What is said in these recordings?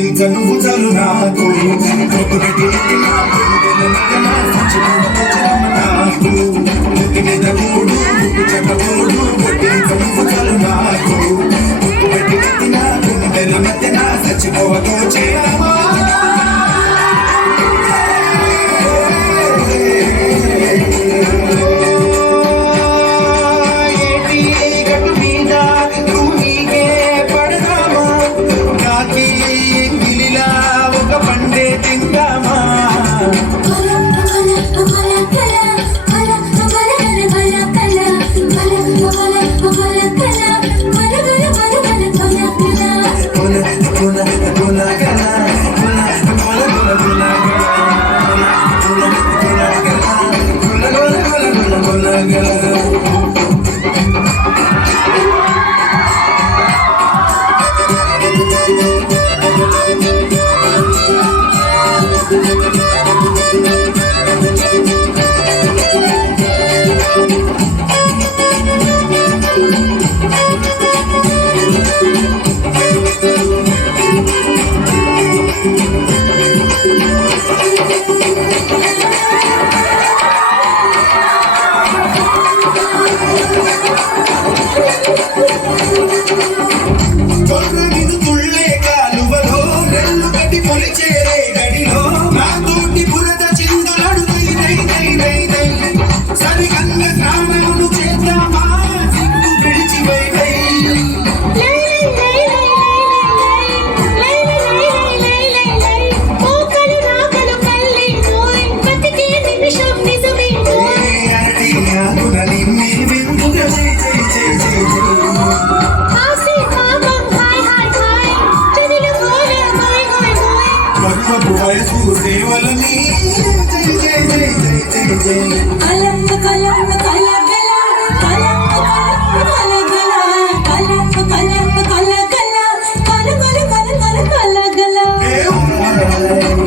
ముట్టించ నువ్వు చాలు నాకు నాకు ముట్టి మీద కూడు ముట్టు చెక్కూడు ముట్టించ నువ్వు చాలు నాకు పెట్టి నా గుండెల మధ్య నా చచ్చిపోవతో చేయమా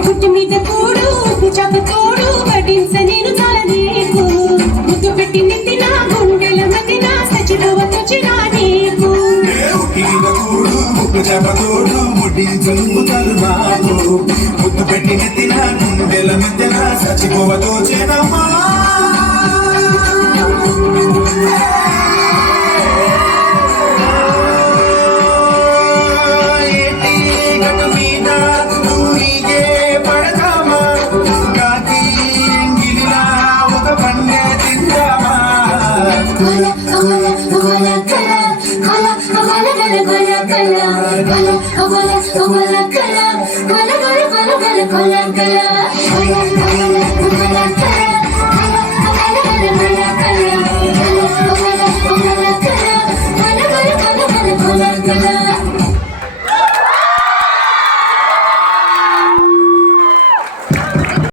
పుట్టి మీద కూడు చపతోడు పట్టించ నేను చాలా నీకు ముద్దు పెట్టి నెత్తి నా గుండెల మధ్య నా సచిపోవచ్చినా నీకు చపతోడు ముట్టించు చాలు నాకు ముద్దు పెట్టి నెత్తి నా గుండెల మధ్య నా చచ్చిపోవతో చేనమ్మా Kola